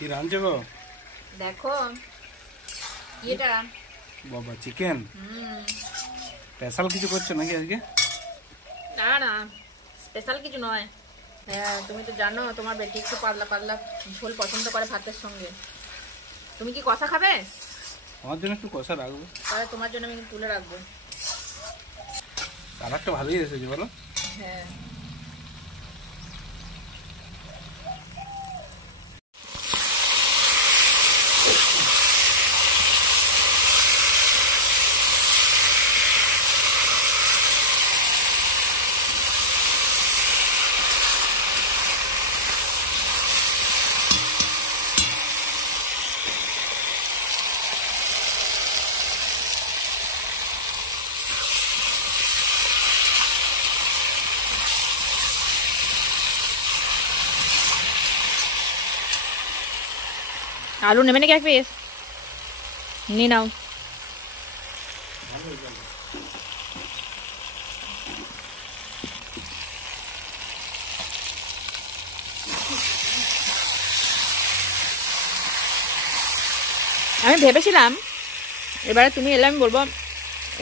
কি রাঁধছো গো? দেখো এটা বাবা চিকেন। স্পেশাল কিছু করছো নাকি আজকে? না না স্পেশাল কিছু নয়। হ্যাঁ তুমি তো জানো তোমার বেটি একটু পাতলা পাতলা ঝোল পছন্দ করে ভাতের সঙ্গে। তুমি কি কষা খাবে? আমার জন্য একটু কষা রাখবো। তাহলে তোমার জন্য আমি তুলে রাখবো। কালারটা ভালোই এসেছে বলো। হ্যাঁ आलू ने मैंने क्या पीस नहीं नाउ আমি ভেবেছিলাম এবারে তুমি এলে আমি বলবো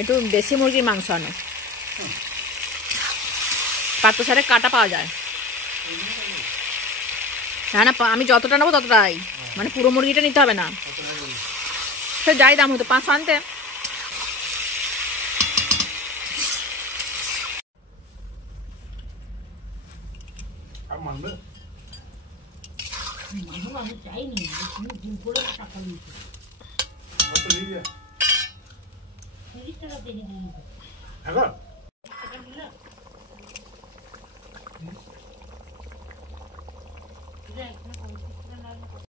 একটু দেশি মুরগির মাংস আনো, পাত্র সারে কাটা পাওয়া যায় না। না আমি যতটা নেবো ততটাই, মানে পুরো মুরগিটা নিতে হবে না, সে যাই দাম হতো 500 আনতে।